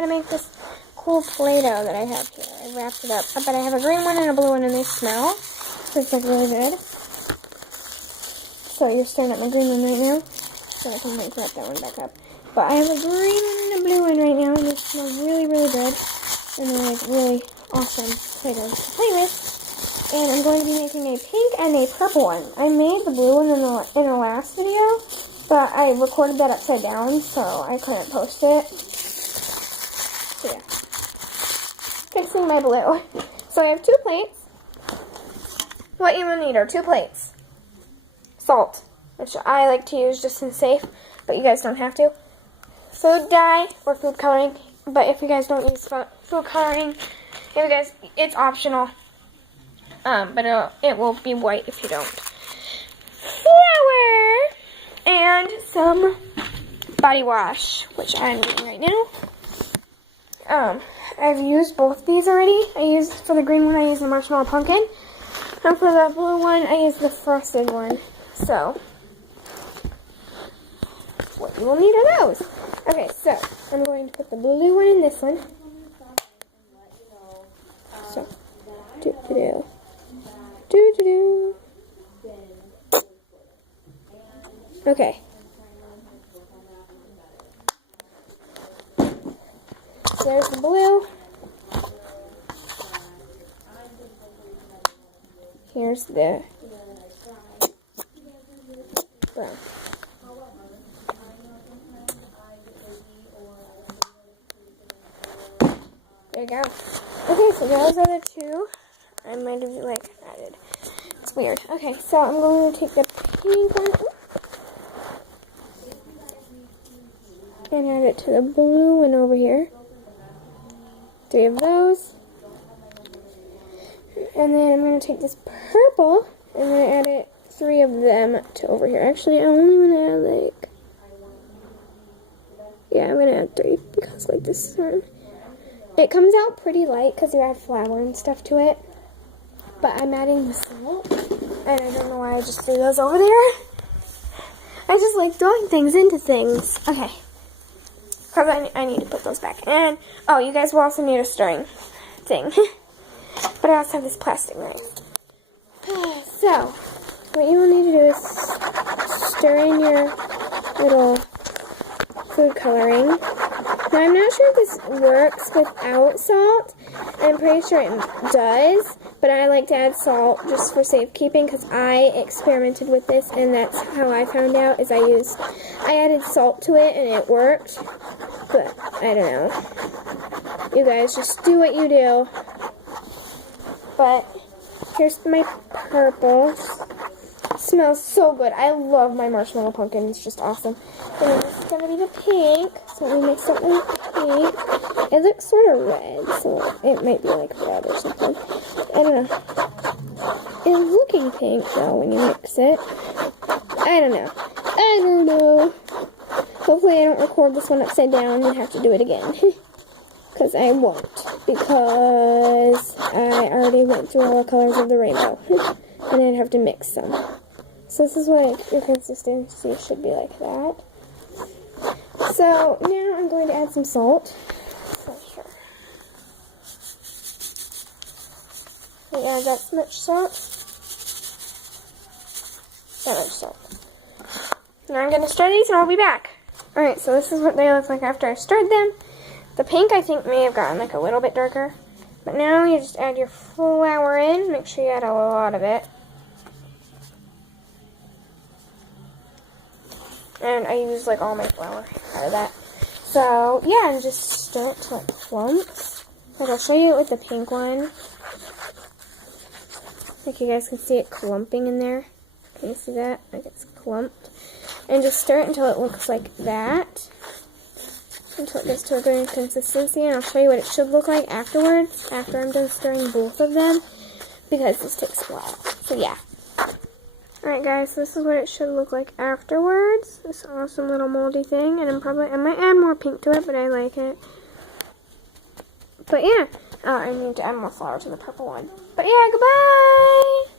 how to make this cool Play-Doh that I have here. I wrapped it up. But I have a green one and a blue one, and they smell. So it's like really good. So you're staring at my green one right now. So I can wrap that one back up. But I have a green one and a blue one right now, and they smell really, really good. And they're like really awesome Play-Dohs to play with. And I'm going to be making a pink and a purple one. I made the blue one in the last video, but I recorded that upside down, so I couldn't post it. So yeah. Fixing my blue. So I have 2 plates. What you will need are 2 plates. Salt, which I like to use just in safe, but you guys don't have to. Food dye or food coloring, but if you guys don't use food coloring, it's optional. But it will be white if you don't. Flour and some body wash, which I'm doing right now. I've used both these already. For the green one, I used the marshmallow pumpkin. And for the blue one, I used the frosted one. So, what you will need are those. Okay, so, I'm going to put the blue one in this one. So, do-do-do. Do-do-do. Okay. There's the blue. Here's the brown. There you go. Okay, so those are the 2. I might have added. It's weird. Okay, so I'm going to take the pink one and add it to the blue one over here. 3 of those. And then I'm going to take this purple and I'm going to add it 3 of them to over here. Actually, I only want to add I'm going to add 3 because this one. It comes out pretty light because you add flour and stuff to it. But I'm adding the salt. And I don't know why I just threw those over there. I just like throwing things into things. Okay. Because I need to put those back. And, oh, you guys will also need a stirring thing. But I also have this plastic knife. So, what you will need to do is stir in your little food coloring. Now, I'm not sure if this works without salt. I'm pretty sure it does, but I like to add salt just for safekeeping because I experimented with this, and that's how I found out, is I added salt to it, and it worked, but I don't know. You guys just do what you do. But here's my purple. Smells so good. I love my marshmallow pumpkin. It's just awesome. And then this is going to be the pink. So let me mix up my pink. It looks sort of red, so it might be red or something. I don't know. It's looking pink though when you mix it. I don't know. Hopefully I don't record this one upside down and have to do it again. Because I won't. Because I already went through all the colors of the rainbow. And I'd have to mix some. So this is what your consistency should be like that. So now I'm going to add some salt. So sure. We add that much salt. That much salt. Now I'm going to stir these and I'll be back. Alright, so this is what they look like after I stirred them. The pink I think may have gotten a little bit darker. But now you just add your flour in. Make sure you add a lot of it. And I use all my flour out of that. So yeah, and just stir it till it clumps. I'll show you it with the pink one. You guys can see it clumping in there. Can you see that? It's clumped. And just stir it until it looks like that. Until it gets to a good consistency, and I'll show you what it should look like afterwards, after I'm done stirring both of them, because this takes a while. So yeah. Alright guys, this is what it should look like afterwards. This awesome little moldy thing, and I might add more pink to it, but I like it. But yeah, I need to add more flour to the purple one. But yeah, goodbye!